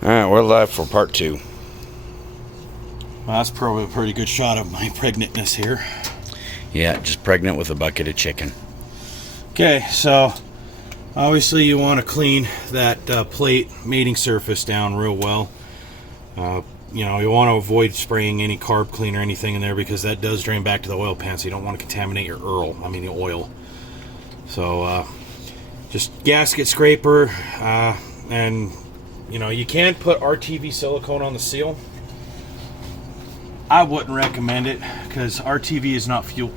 Alright, we're live for part 2. Well, that's probably a pretty good shot of my pregnantness here. Yeah, just pregnant with a bucket of chicken. Okay, so obviously you want to clean that plate mating surface down real well. You know, you want to avoid spraying any carb cleaner or anything in there because that does drain back to the oil pan, so you don't want to contaminate your the oil. So just gasket scraper, and you know, you can put RTV silicone on the seal. I wouldn't recommend it because RTV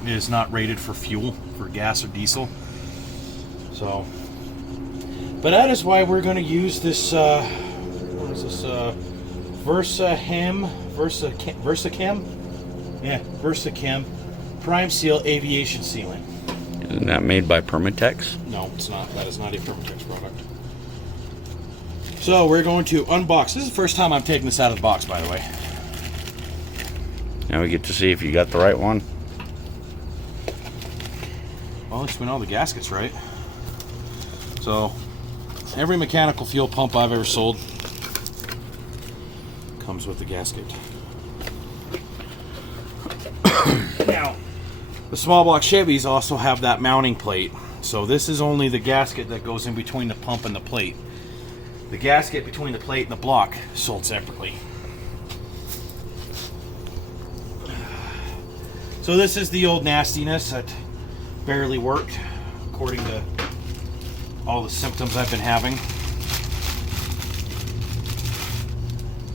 is not rated for fuel, for gas or diesel. So, but that is why we're going to use this. What is this? VersaChem. Yeah, VersaChem Prime Seal Aviation Sealant. Isn't that made by Permatex? No, it's not. That is not a Permatex product. So we're going to unbox. This is the first time I'm taking this out of the box, by the way. Now we get to see if you got the right one. Well, at least we know the gasket's right. So, every mechanical fuel pump I've ever sold comes with the gasket. Now, the small block Chevys also have that mounting plate. So this is only the gasket that goes in between the pump and the plate. The gasket between the plate and the block is sold separately. So this is the old nastiness that barely worked, according to all the symptoms I've been having.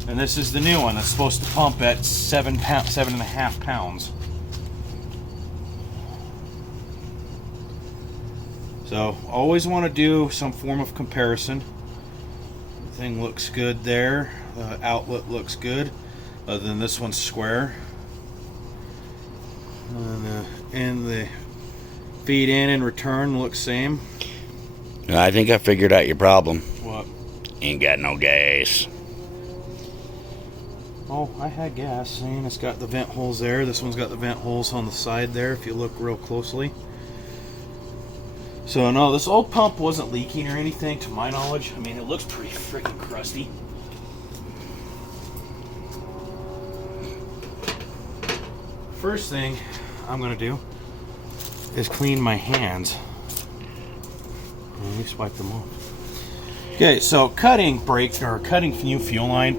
And this is the new one that's supposed to pump at 7.5 pounds. So always want to do some form of comparison. The thing looks good there. The outlet looks good, other than this one's square. And the feed in and return looks same. I think I figured out your problem. What? Ain't got no gas. Oh, I had gas. And it's got the vent holes there. This one's got the vent holes on the side there, if you look real closely. So no, this old pump wasn't leaking or anything, to my knowledge. I mean, it looks pretty freaking crusty. First thing I'm gonna do is clean my hands. Let me swipe them off. Okay, so cutting new fuel line.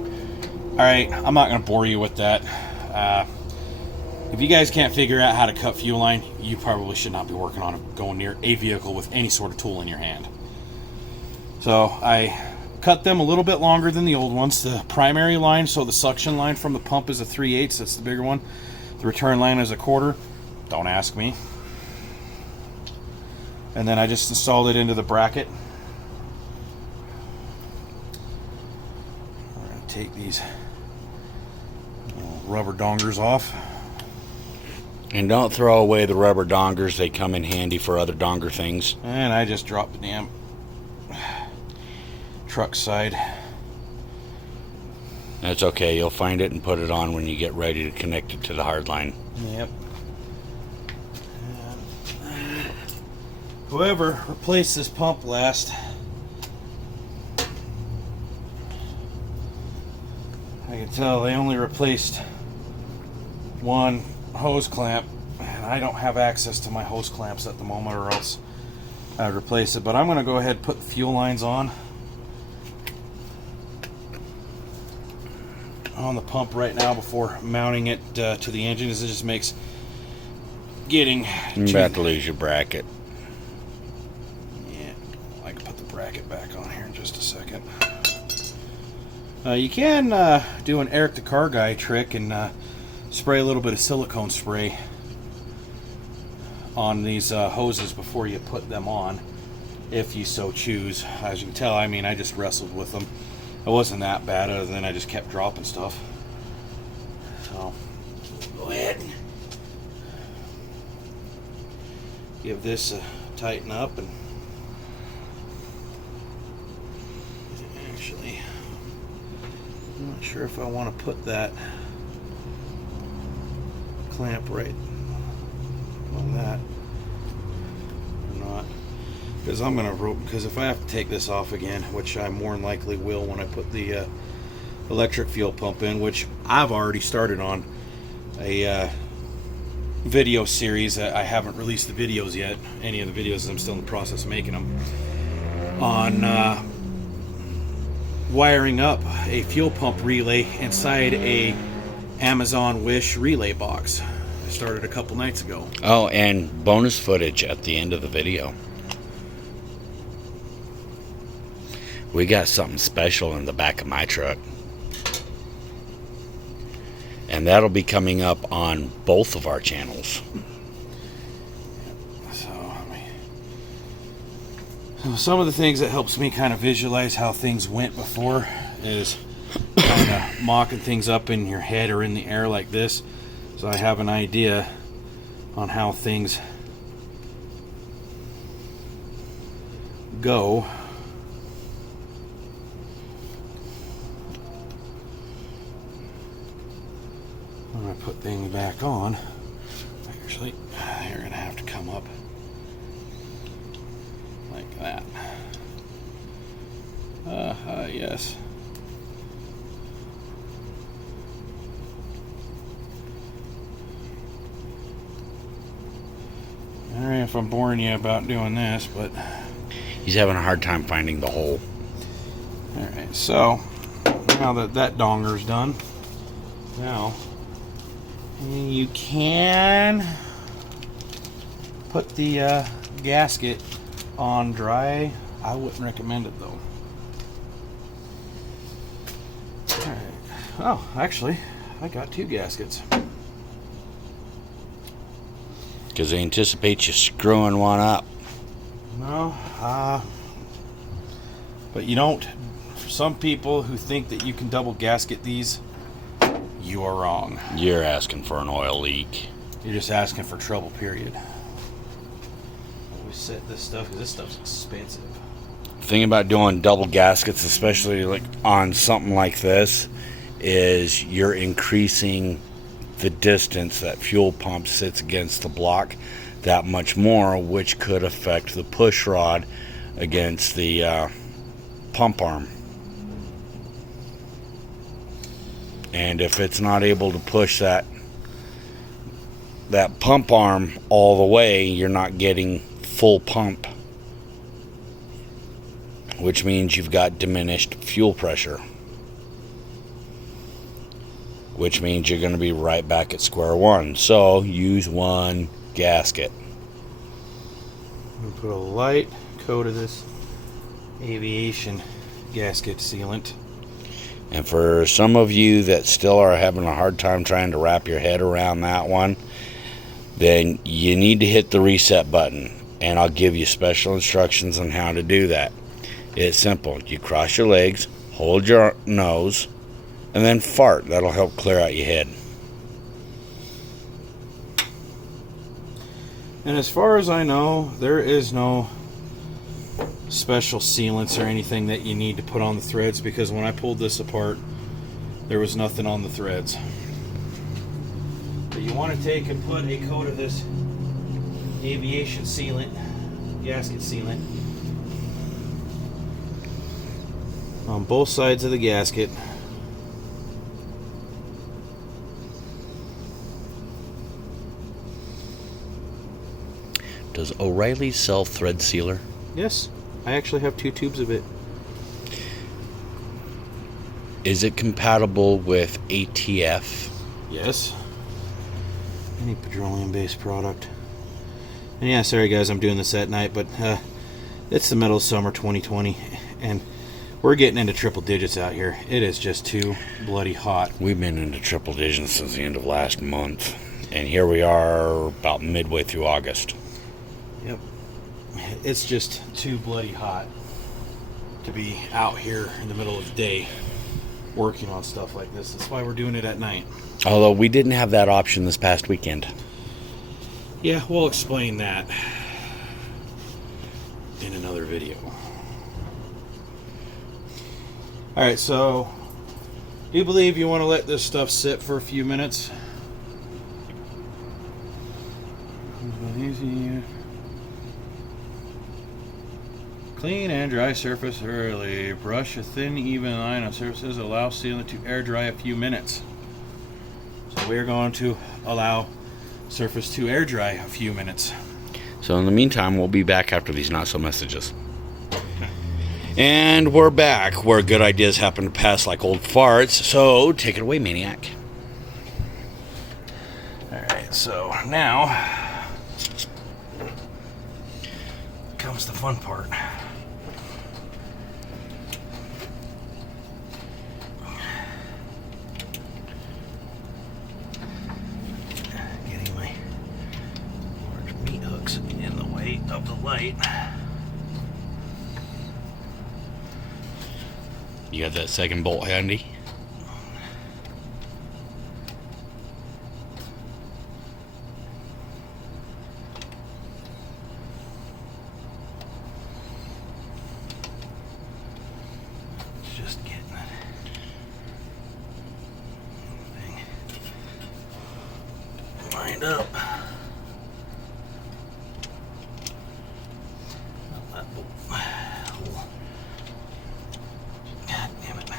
All right, I'm not gonna bore you with that. If you guys can't figure out how to cut fuel line, you probably should not be working on going near a vehicle with any sort of tool in your hand. So I cut them a little bit longer than the old ones. The primary line, so the suction line from the pump is a 3/8. That's the bigger one. The return line is a 1/4. Don't ask me. And then I just installed it into the bracket. We're going to take these rubber dongers off. And don't throw away the rubber dongers. They come in handy for other donger things. And I just dropped the damn truck side. That's okay. You'll find it and put it on when you get ready to connect it to the hard line. Yep. Whoever replaced this pump last, I can tell they only replaced one hose clamp, and I don't have access to my hose clamps at the moment, or else I'd replace it. But I'm going to go ahead and put the fuel lines on the pump right now before mounting it to the engine, as it just makes getting... You're about to lose your bracket. Yeah, I can put the bracket back on here in just a second. You can do an Eric the Car Guy trick and spray a little bit of silicone spray on these hoses before you put them on, if you so choose. As you can tell, I mean, I just wrestled with them. It wasn't that bad, other than I just kept dropping stuff. So, go ahead and give this a tighten up. And actually, I'm not sure if I want to put that clamp right on that or not. Because I'm going to rope, because if I have to take this off again, which I more than likely will when I put the electric fuel pump in, which I've already started on a video series. I haven't released the videos yet, any of the videos. I'm still in the process of making them, on wiring up a fuel pump relay inside a Amazon Wish relay box. I started a couple nights ago. Oh, and bonus footage at the end of the video. We got something special in the back of my truck. And that'll be coming up on both of our channels. So some of the things that helps me kind of visualize how things went before is kind of mocking things up in your head or in the air like this. So I have an idea on how things go. I'm going to put things back on. Actually, you're going to have to come up like that. Yes. Alright, if I'm boring you about doing this, but He's having a hard time finding the hole. alright, so now that that donger's done, now you can put the gasket on dry. I wouldn't recommend it though. Alright. Oh, actually, I got 2 gaskets. Because they anticipate you screwing one up. No, but you don't. For some people who think that you can double gasket these, you are wrong. You're asking for an oil leak. You're just asking for trouble, period. Always set this stuff because this stuff's expensive. The thing about doing double gaskets, especially like on something like this, is you're increasing the distance that fuel pump sits against the block that much more, which could affect the push rod against the pump arm. And if it's not able to push that pump arm all the way, you're not getting full pump, which means you've got diminished fuel pressure, which means you're going to be right back at square one. So use one gasket. I'm going to put a light coat of this aviation gasket sealant. And for some of you that still are having a hard time trying to wrap your head around that one, then you need to hit the reset button, and I'll give you special instructions on how to do that. It's simple. You cross your legs, hold your nose, and then fart. That'll help clear out your head. And as far as I know, there is no special sealants or anything that you need to put on the threads, because when I pulled this apart, there was nothing on the threads. But you want to take and put a coat of this aviation sealant, gasket sealant, on both sides of the gasket. Does O'Reilly sell thread sealer? Yes, I actually have 2 tubes of it. Is it compatible with ATF? Yes. Any petroleum-based product. And yeah, sorry guys, I'm doing this at night, but it's the middle of summer 2020, and we're getting into triple digits out here. It is just too bloody hot. We've been into triple digits since the end of last month, and here we are about midway through August. Yep. It's just too bloody hot to be out here in the middle of the day working on stuff like this. That's why we're doing it at night. Although we didn't have that option this past weekend. Yeah, we'll explain that in another video. Alright, so do you believe you want to let this stuff sit for a few minutes? Clean and dry surface early. Brush a thin, even line on surfaces. Allow sealant to air dry a few minutes. So we're going to allow surface to air dry a few minutes. So in the meantime, we'll be back after these not so messages. And we're back where good ideas happen to pass like old farts. So take it away, Maniac. Alright, so now comes the fun part. Getting my large meat hooks in the way of the light. You got that second bolt handy? Just getting that thing lined up. God damn it.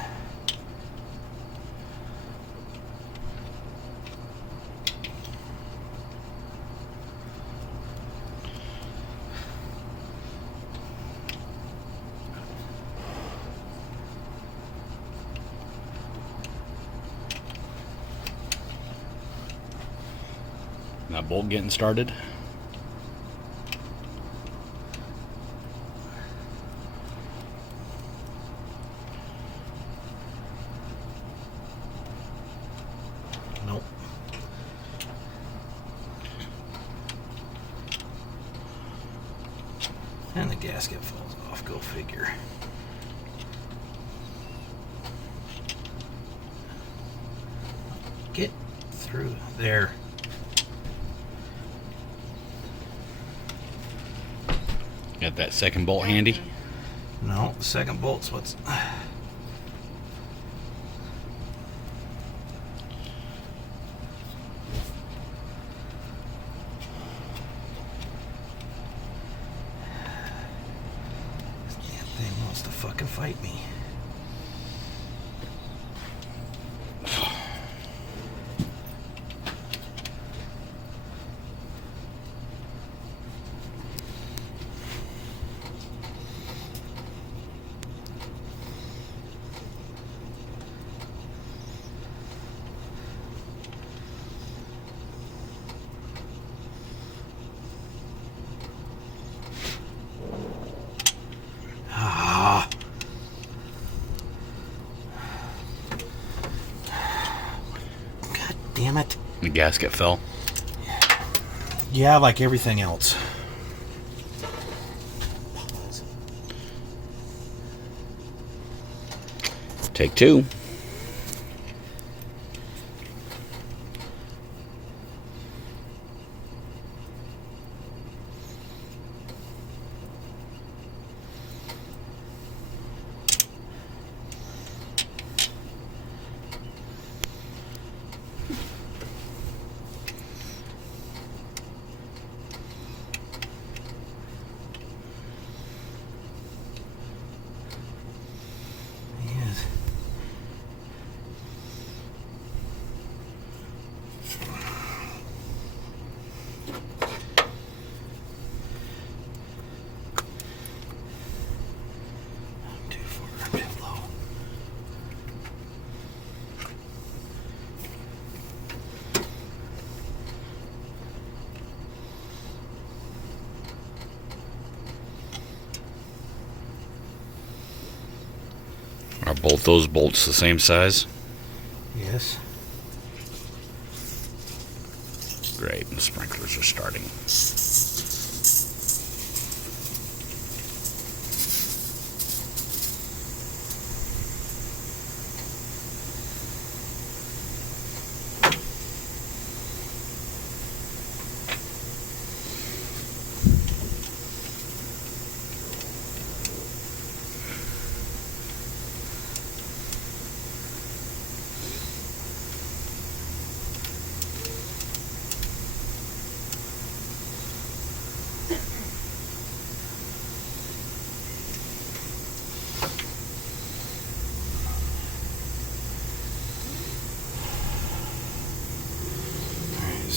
That bolt getting started? Nope. And the gasket falls off, go figure. Get through there. Got that second bolt handy? No, the second bolt's what's... This damn thing wants to fucking fight me. Damn it. The gasket fell. Yeah, like everything else. Take two. Yes. I'm too far, I'm too low. Are both those bolts the same size? Yes. Great, the sprinklers are starting.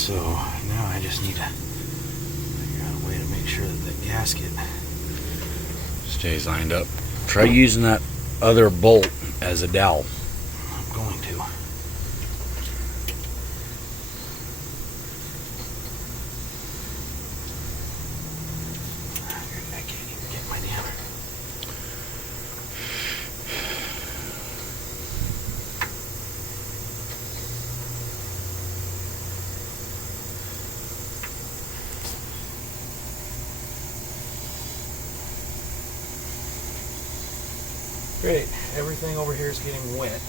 So now I just need to figure out a way to make sure that the gasket stays lined up. Try using that other bolt as a dowel. I'm going to. I can't even get my damn. Great. Everything over here is getting wet.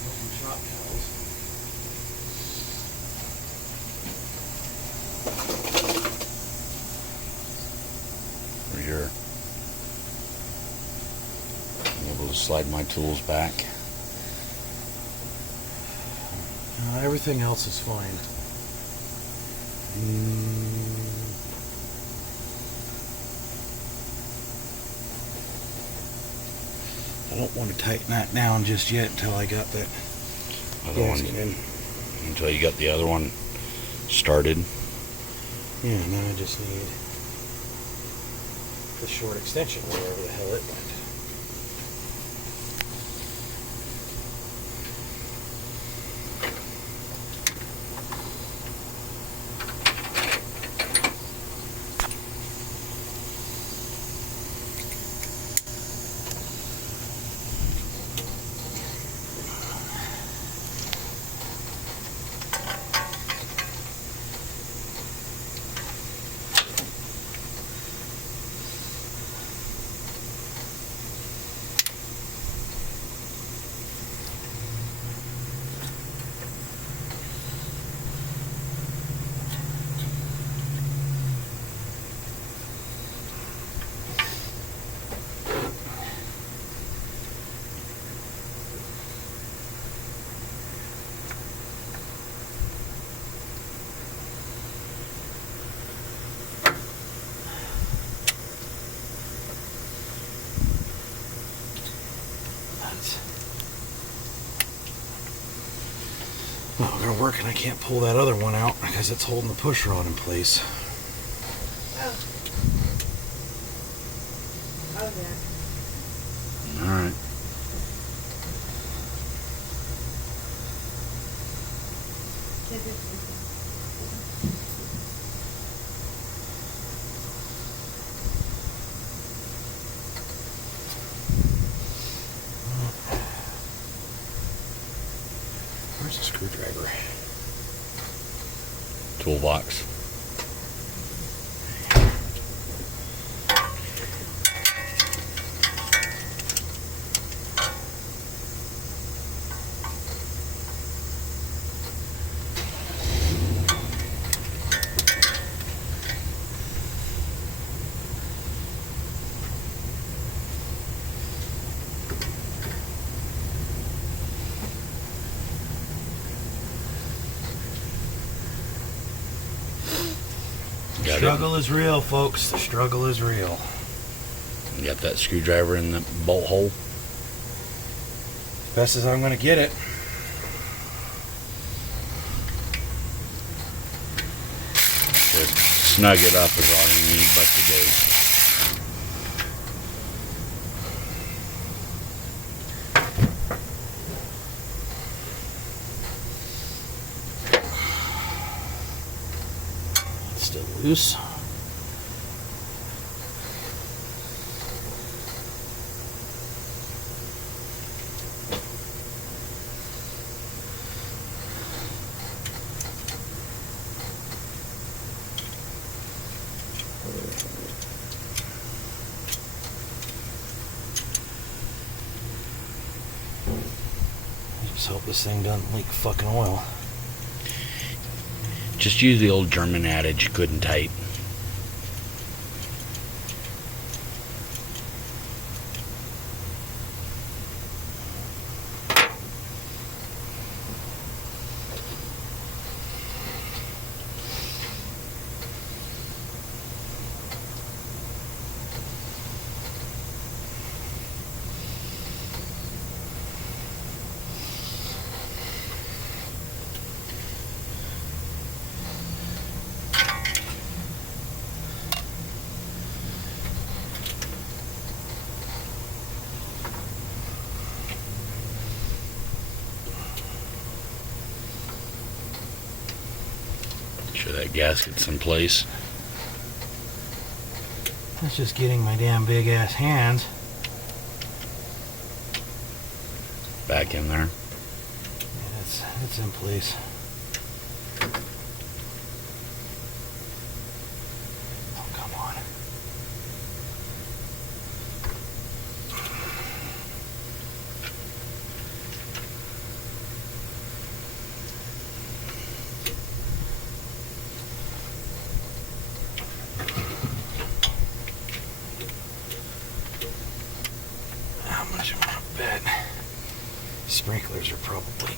Some shop towels. Over here. I'm able to slide my tools back. Everything else is fine. I don't want to tighten that down just yet until I got that Other gasket one, in. until you got the other one started. Yeah, now I just need the short extension, wherever the hell it went. Well, we're gonna work, and I can't pull that other one out because it's holding the push rod in place. Oh. Oh, yeah. All right. Where's the screwdriver? Toolbox. The struggle is real, folks. The struggle is real. You got that screwdriver in the bolt hole? Best as I'm gonna get it. Just snug it up is all you need but to go. It's still loose. Just hope this thing doesn't leak fucking oil. Just use the old German adage, good and tight. Sure that gasket's in place. That's just getting my damn big ass hands. Back in there. Yeah, it's in place. Oh, come on. How much am I bet? Sprinklers are probably.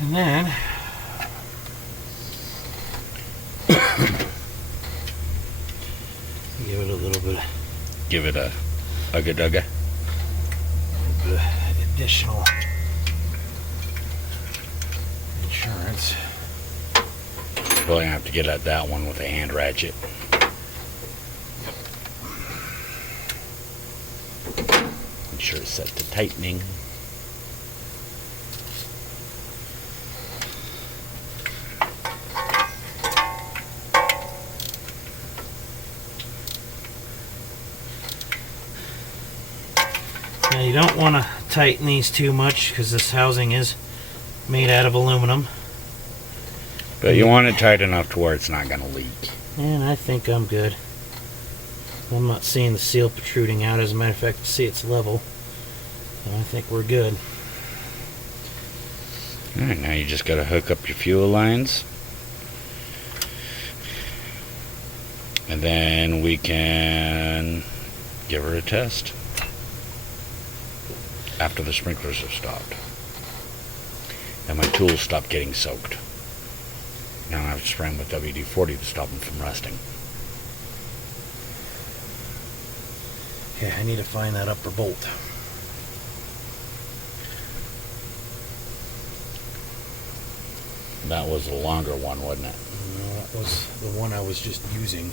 And then give it a little bit Give it a ugga-dugga. of additional insurance. Really have to get at that one with a hand ratchet. Ensure it's set to tightening. Now you don't want to tighten these too much because this housing is made out of aluminum. But you want it tight enough to where it's not going to leak. And I think I'm good. I'm not seeing the seal protruding out. As a matter of fact, see it's level. So I think we're good. Alright, now you just got to hook up your fuel lines. And then we can give her a test. After the sprinklers have stopped. And my tools stop getting soaked. Now I have to spray them with WD-40 to stop them from rusting. Okay, I need to find that upper bolt. That was a longer one, wasn't it? No, that was the one I was just using.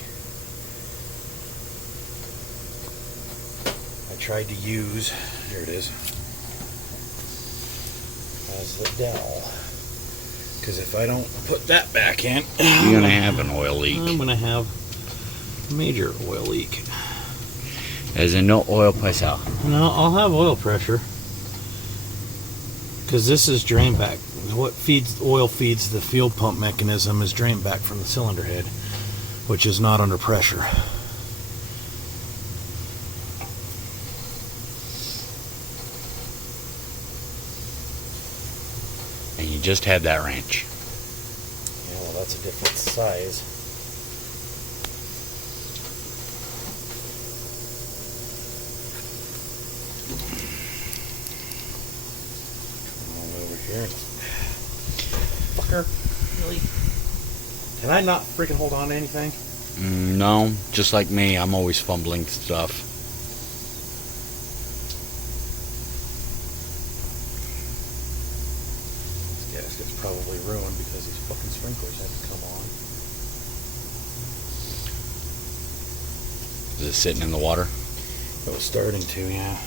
I tried to use, here it is, as the dowel. Because if I don't put that back in, You're going to have an oil leak. I'm going to have a major oil leak. As in no oil pressure. No, I'll have oil pressure. Because this is drain back. What feeds oil feeds the fuel pump mechanism is drain back from the cylinder head, which is not under pressure. And you just had that wrench. Yeah, well, that's a different size. Come on over here. Fucker. Really? Can I not freaking hold on to anything? No, just like me, I'm always fumbling stuff. This gasket's probably ruined because these fucking sprinklers have to come on. Is it sitting in the water? It was starting to, yeah.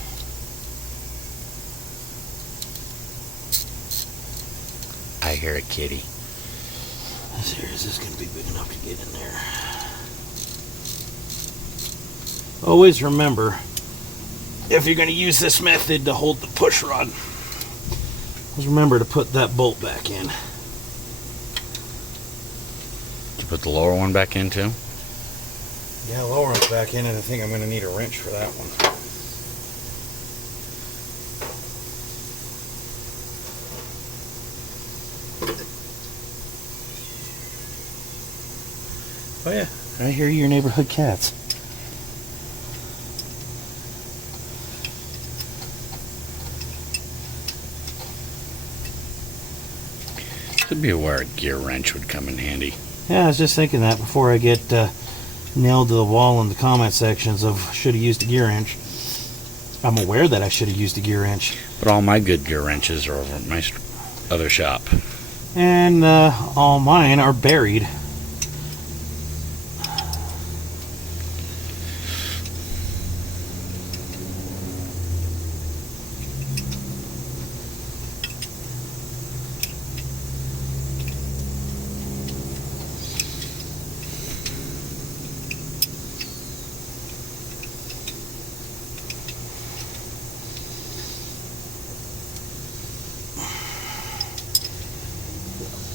I hear a kitty. Is this going to be big enough to get in there? Always remember, if you're going to use this method to hold the push rod, always remember to put that bolt back in. Did you put the lower one back in too? Yeah, lower one's back in, and I think I'm going to need a wrench for that one. Oh yeah, I hear your neighborhood cats. Could be where a gear wrench would come in handy. Yeah, I was just thinking that before I get nailed to the wall in the comment sections of should have used a gear wrench. I'm aware that I should have used a gear wrench. But all my good gear wrenches are over at my other shop. And all mine are buried.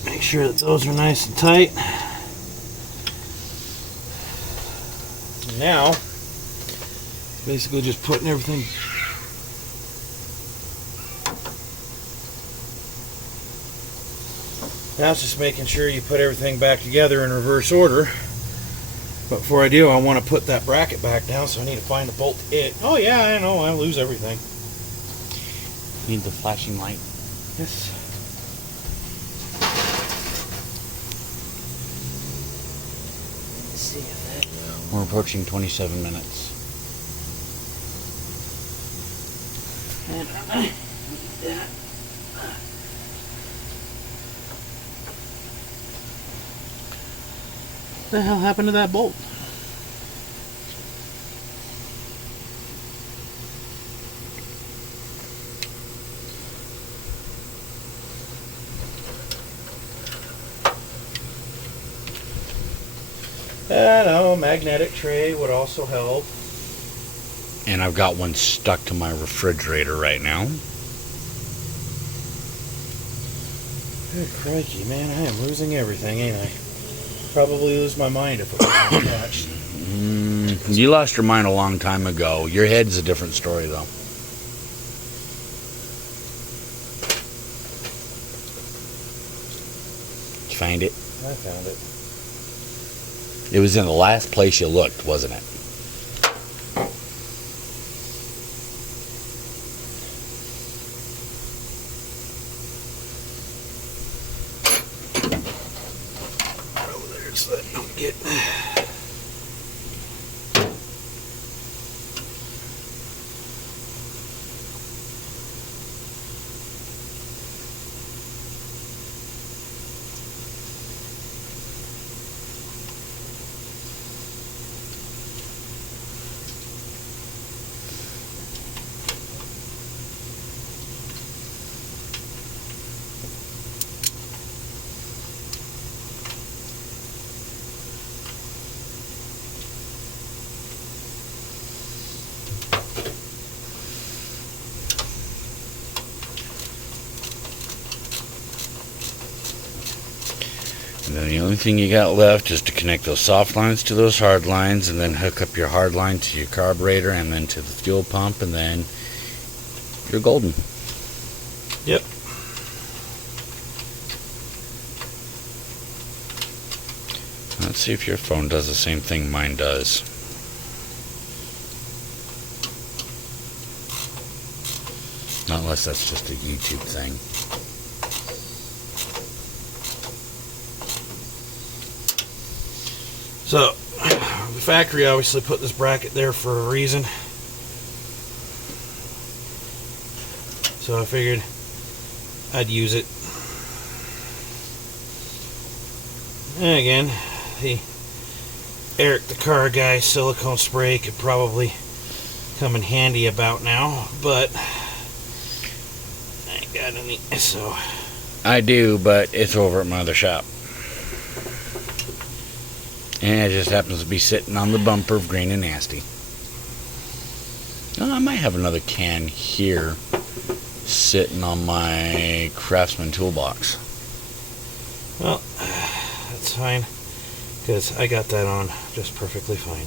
Make sure that those are nice and tight. Now, basically just putting everything now it's just making sure you put everything back together in reverse order. But before I do, I want to put that bracket back down, so I need to find a bolt to it. Oh yeah, I know, I lose everything. Need the flashing light. Yes. See if that... We're approaching 27 minutes. What the hell happened to that bolt? I know, magnetic tray would also help. And I've got one stuck to my refrigerator right now. Good crikey, man, I am losing everything, ain't I? Probably lose my mind if it wasn't attached. You lost your mind a long time ago. Your head's a different story, though. Did you find it? I found it. It was in the last place you looked, wasn't it? Oh, there's that. Don't get. And then the only thing you got left is to connect those soft lines to those hard lines, and then hook up your hard line to your carburetor and then to the fuel pump, and then you're golden. Yep. Let's see if your phone does the same thing mine does. Not unless that's just a YouTube thing. So, the factory obviously put this bracket there for a reason. So I figured I'd use it. And again, the Eric the Car Guy silicone spray could probably come in handy about now, but I ain't got any, so... I do, but it's over at my other shop. And it just happens to be sitting on the bumper of Green and Nasty. Oh, I might have another can here sitting on my Craftsman toolbox. Well, that's fine, because I got that on just perfectly fine.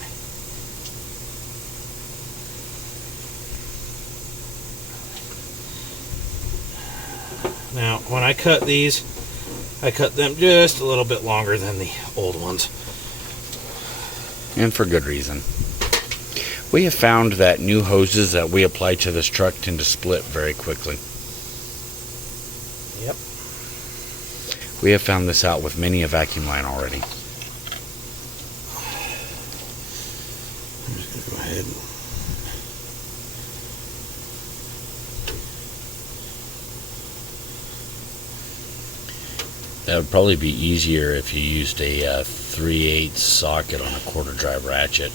Now, when I cut these, I cut them just a little bit longer than the old ones. and for good reason. We have found that new hoses that we apply to this truck tend to split very quickly. Yep. We have found this out with many a vacuum line already. I'm just going to go ahead and That would probably be easier if you used a 3/8 socket on a quarter drive ratchet.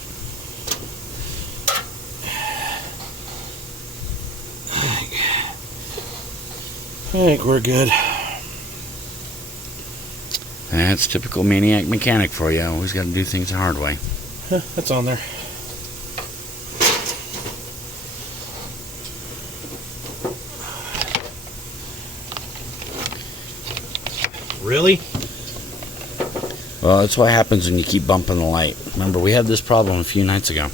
I think we're good. That's typical maniac mechanic for you. Always got to do things the hard way. That's on there. Really? Well, that's what happens when you keep bumping the light. Remember, we had this problem a few nights ago.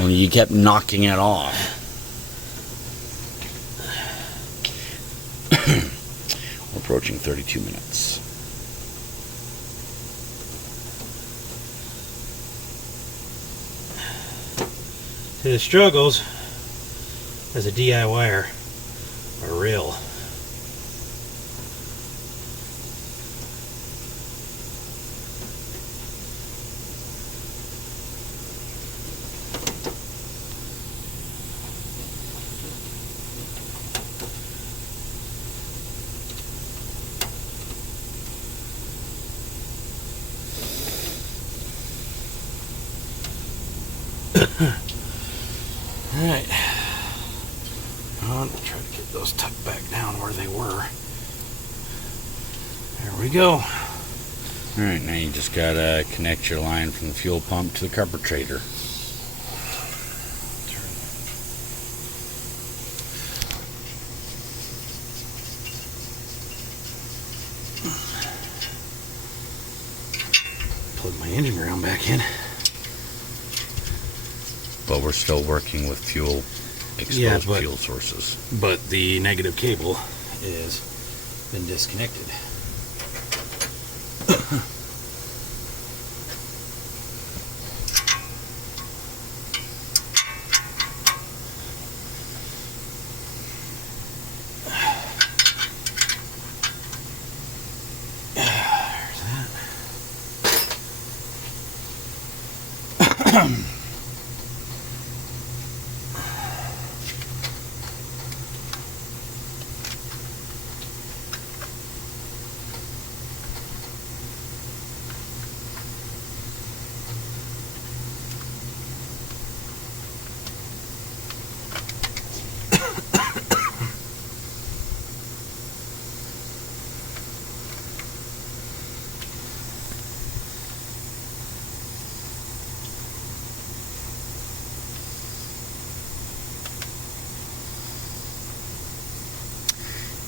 When you kept knocking it off. We're approaching 32 minutes. The struggles as a DIYer are real. Alright. I'll try to get those tucked back down where they were. There we go. Alright, now you just gotta connect your line from the fuel pump to the carburetor. Plug my engine ground back in. But we're still working with fuel, exposed fuel sources. But the negative cable is been disconnected.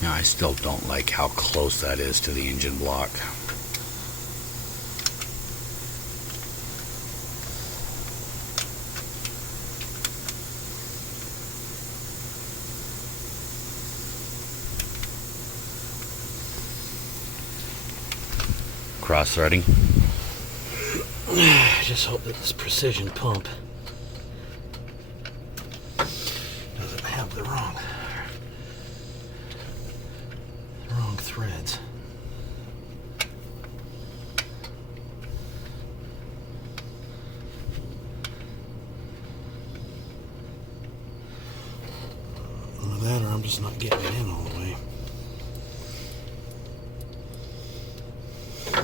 Now, I still don't like how close that is to the engine block. Cross-threading. I just hope that this precision pump doesn't have the wrong threads. Either that or I'm just not getting it in all the way. The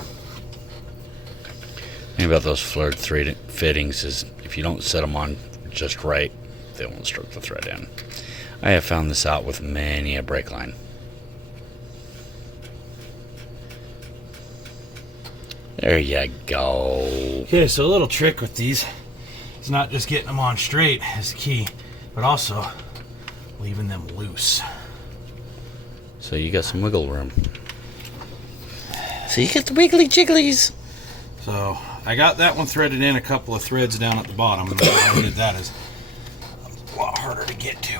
thing about those flared thread fittings is if you don't set them on just right, they won't stroke the thread in. I have found this out with many a brake line. There you go. Okay, so a little trick with these is not just getting them on straight is the key, but also leaving them loose. So you got some wiggle room. So you get the wiggly jigglies. So I got that one threaded in, a couple of threads down at the bottom, and the way I did that is a lot harder to get to.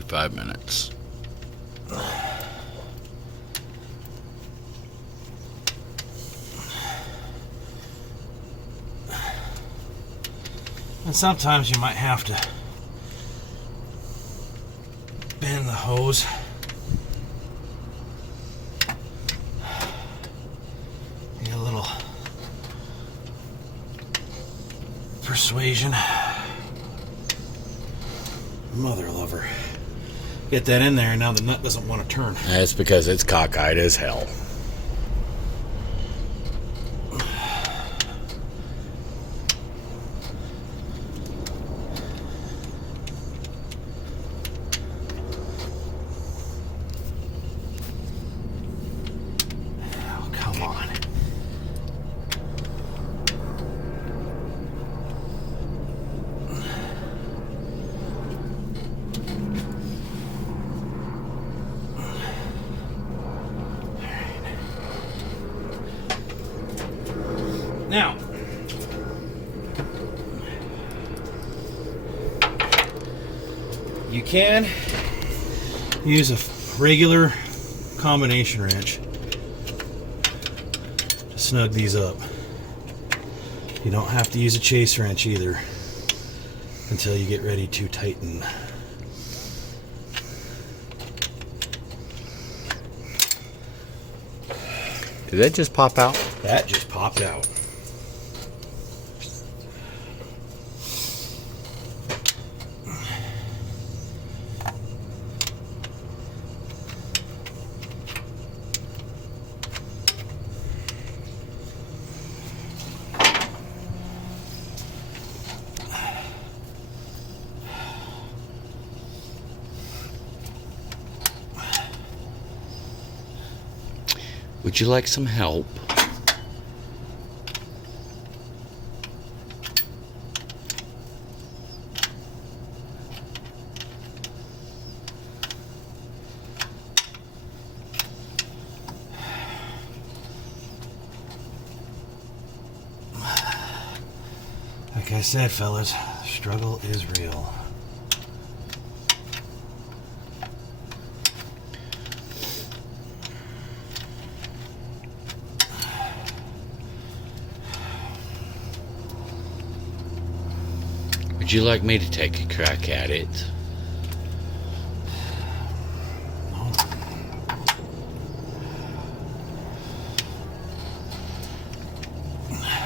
45 minutes. And sometimes you might have to bend the hose. Get a little persuasion. Mother lover. Get that in there and now the nut doesn't want to turn. That's because it's cockeyed as hell. Oh, come on. Now, you can use a regular combination wrench to snug these up. You don't have to use a chase wrench either until you get ready to tighten. Did that just pop out? That just popped out. Would you like some help? Like I said, fellas, struggle is real. Would you like me to take a crack at it?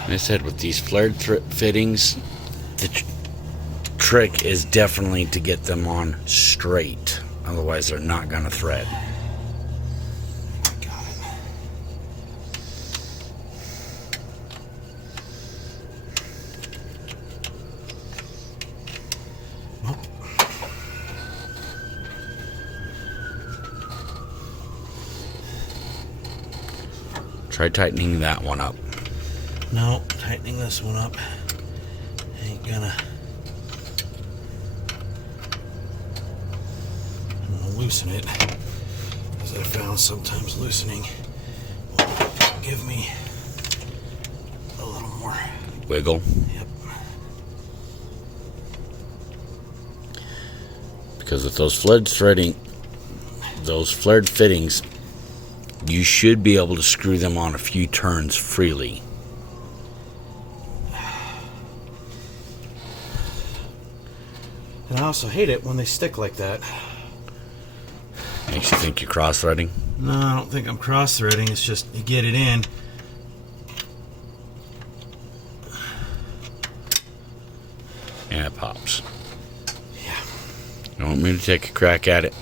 I said with these flared fittings, the trick is definitely to get them on straight. Otherwise, they're not going to thread. Got it. Well, Try tightening that one up. no, tightening this one up ain't gonna. I'm gonna loosen it, as I found sometimes loosening will give me a little more. Wiggle. Yep. Because with those flared fittings, you should be able to screw them on a few turns freely. And I also hate it when they stick like that. Makes you think you're cross-threading. No, I don't think I'm cross-threading. It's just you get it in. And it pops. Yeah. You want me to take a crack at it?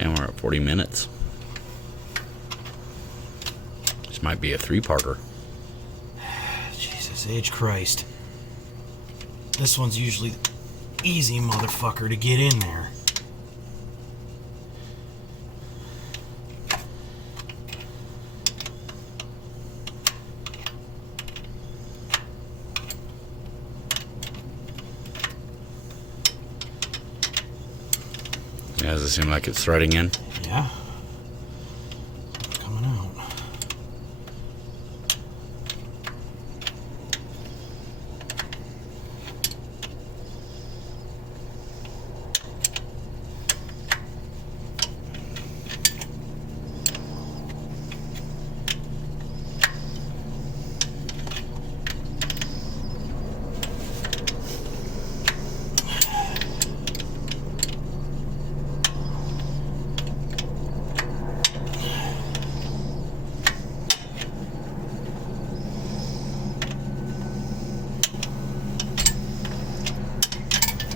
And we're at 40 minutes. This might be a three-parter. Jesus H. Christ. This one's usually the easy motherfucker to get in there. it seem like it's threading in? Yeah. Coming out.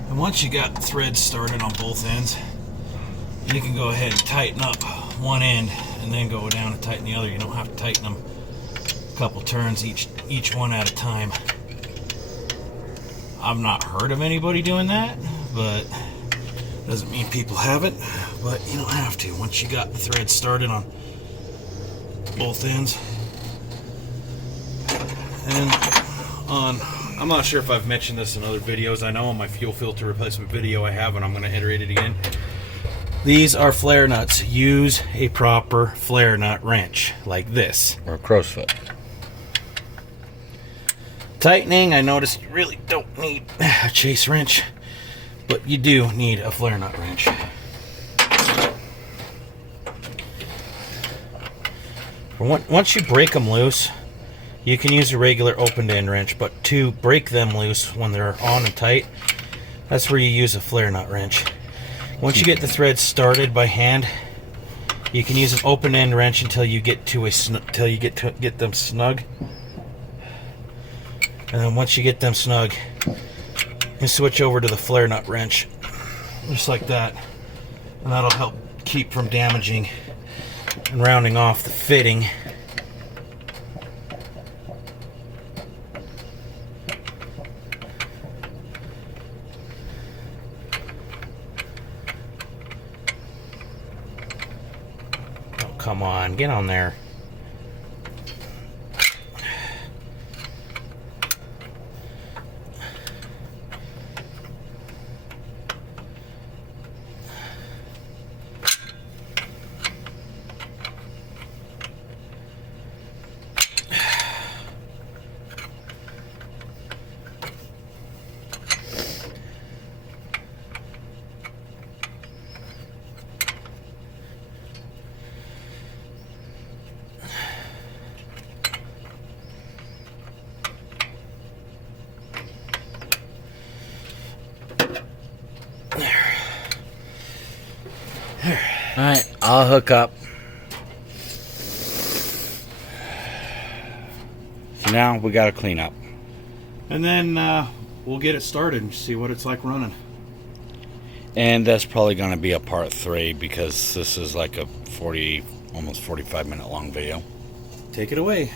And once you got threads started on both ends, you can go ahead and tighten up one end and then go down and tighten the other. You don't have to tighten them a couple turns each one at a time. I've not heard of anybody doing that, but doesn't mean people haven't. But you don't have to once you got the threads started on both ends. And I'm not sure if I've mentioned this in other videos. I know on my fuel filter replacement video I have, and I'm going to iterate it again. These are flare nuts. Use a proper flare nut wrench like this. Or a crow's foot. Tightening, I noticed you really don't need a chase wrench, but you do need a flare nut wrench. Once you break them loose, you can use a regular open-end wrench, but to break them loose when they're on and tight, that's where you use a flare nut wrench. Once you get the threads started by hand, you can use an open-end wrench until you get to get them snug. And then once you get them snug, you switch over to the flare nut wrench, just like that, and that'll help keep from damaging and rounding off the fitting. Oh, come on, get on there. Alright, I'll hook up. So now we gotta clean up. And then we'll get it started and see what it's like running. And that's probably gonna be a part 3 because this is like a 40, almost 45 minute long video. Take it away.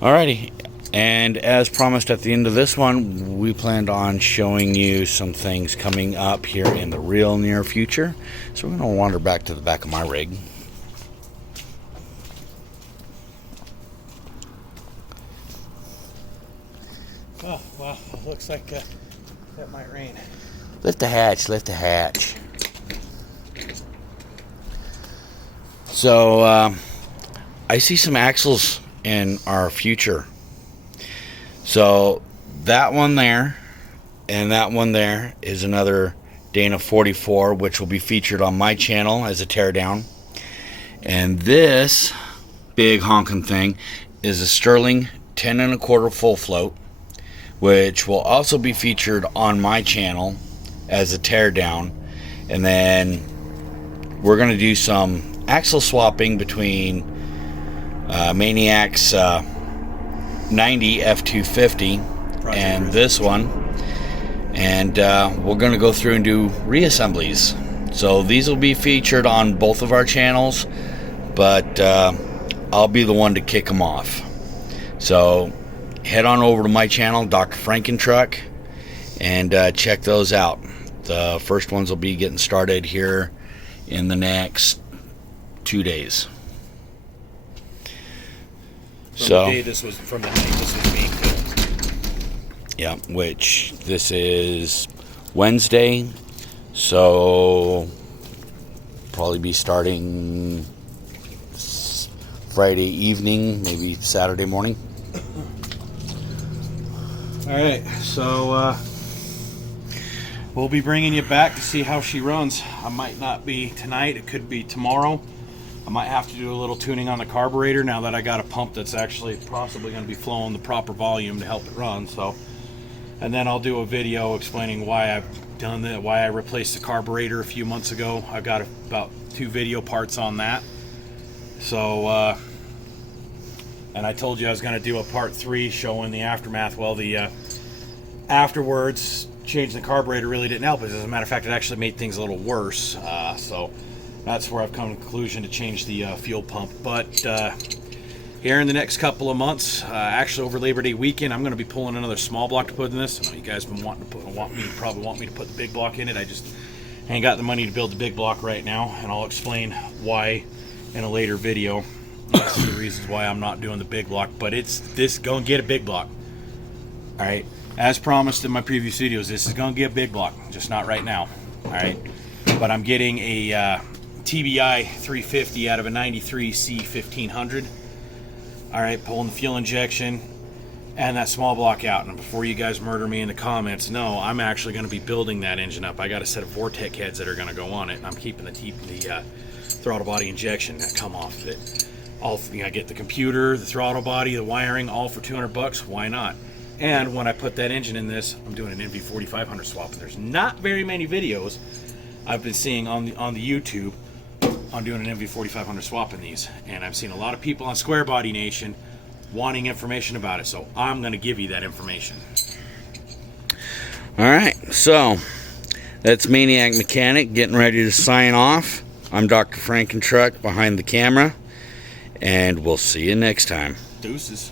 Alrighty, and as promised at the end of this one, we planned on showing you some things coming up here in the real near future. So we're going to wander back to the back of my rig. Oh, wow, looks like that might rain. Lift the hatch, lift the hatch. So, I see some axles in our future. So that one there and that one there is another Dana 44, which will be featured on my channel as a teardown. And this big honking thing is a Sterling 10 1/4 full float, which will also be featured on my channel as a teardown. And then we're going to do some axle swapping between Maniac's 90 F250 and this one, and we're going to go through and do reassemblies. So these will be featured on both of our channels, but I'll be the one to kick them off. So head on over to my channel, Dr. Frankentruck, and check those out. The first ones will be getting started here in the next 2 days. So the day this was from the night this was being filmed. Yeah, which this is Wednesday, so probably be starting Friday evening, maybe Saturday morning. All right, so we'll be bringing you back to see how she runs. I might not be tonight. It could be tomorrow. I might have to do a little tuning on the carburetor now that I got a pump that's actually possibly going to be flowing the proper volume to help it run. So, and then I'll do a video explaining why I've done that, why I replaced the carburetor a few months ago. I got about 2 video parts on that. So, and I told you I was going to do a part 3 showing the aftermath. Well, the afterwards, changing the carburetor really didn't help. As a matter of fact, it actually made things a little worse. So that's where I've come to the conclusion to change the fuel pump. But here in the next couple of months, actually over Labor Day weekend, I'm going to be pulling another small block to put in this. I know you guys have been probably want me to put the big block in it. I just ain't got the money to build the big block right now, and I'll explain why in a later video. That's the reasons why I'm not doing the big block. But it's this, go and get a big block. All right, as promised in my previous videos, this is going to get a big block, just not right now. All right, but I'm getting a TBI 350 out of a 93 C1500. All right, pulling the fuel injection and that small block out. And before you guys murder me in the comments, no, I'm actually going to be building that engine up. I got a set of Vortec heads that are going to go on it, and I'm keeping the throttle body injection that come off of it. I get the computer, the throttle body, the wiring, all for $200. Why not? And when I put that engine in this, I'm doing an NV4500 swap. And there's not very many videos I've been seeing on the YouTube on doing an NV4500 swap in these. And I've seen a lot of people on Square Body Nation wanting information about it. So I'm going to give you that information. All right, so that's Maniac Mechanic getting ready to sign off. I'm Dr. Frankentruck behind the camera, and we'll see you next time. Deuces.